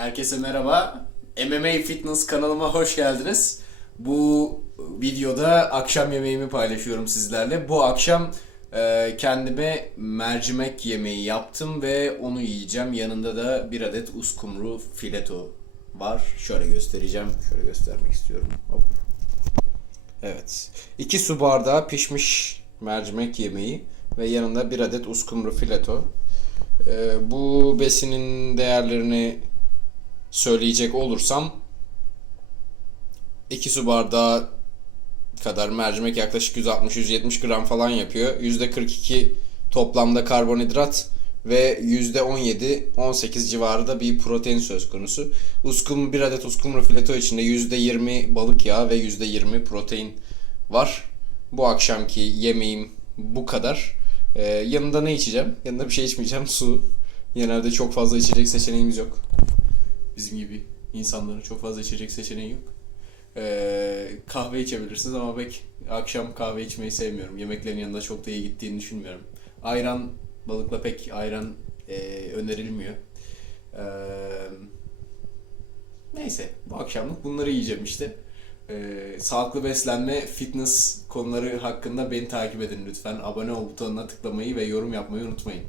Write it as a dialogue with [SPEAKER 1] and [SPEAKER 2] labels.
[SPEAKER 1] Herkese merhaba. MMA Fitness kanalıma hoş geldiniz. Bu videoda akşam yemeğimi paylaşıyorum sizlerle. Bu akşam e, kendime mercimek yemeği yaptım ve onu yiyeceğim. Yanında da bir adet uskumru fileto var. Şöyle göstereceğim. Şöyle göstermek istiyorum. Hop. Evet. 2 su bardağı pişmiş mercimek yemeği ve yanında bir adet uskumru fileto. Ee, bu besinin değerlerini söyleyecek olursam 2 su bardağı kadar mercimek yaklaşık 160-170 gram falan yapıyor. %42 toplamda karbonhidrat ve %17-18 civarı da bir protein söz konusu. Uskum bir adet uskumru fileto içinde %20 balık yağı ve %20 protein var. Bu akşamki yemeğim bu kadar. Ee, yanında ne içeceğim? Yanında bir şey içmeyeceğim. Su. Genelde çok fazla içecek seçeneğimiz yok. Bizim gibi insanların çok fazla içecek seçeneği yok. Ee, kahve içebilirsiniz ama pek akşam kahve içmeyi sevmiyorum. Yemeklerin yanında çok da iyi gittiğini düşünmüyorum. Ayran, balıkla pek ayran e, önerilmiyor. Ee, neyse bu akşamlık bunları yiyeceğim işte. Ee, sağlıklı beslenme, fitness konuları hakkında beni takip edin lütfen. Abone ol butonuna tıklamayı ve yorum yapmayı unutmayın.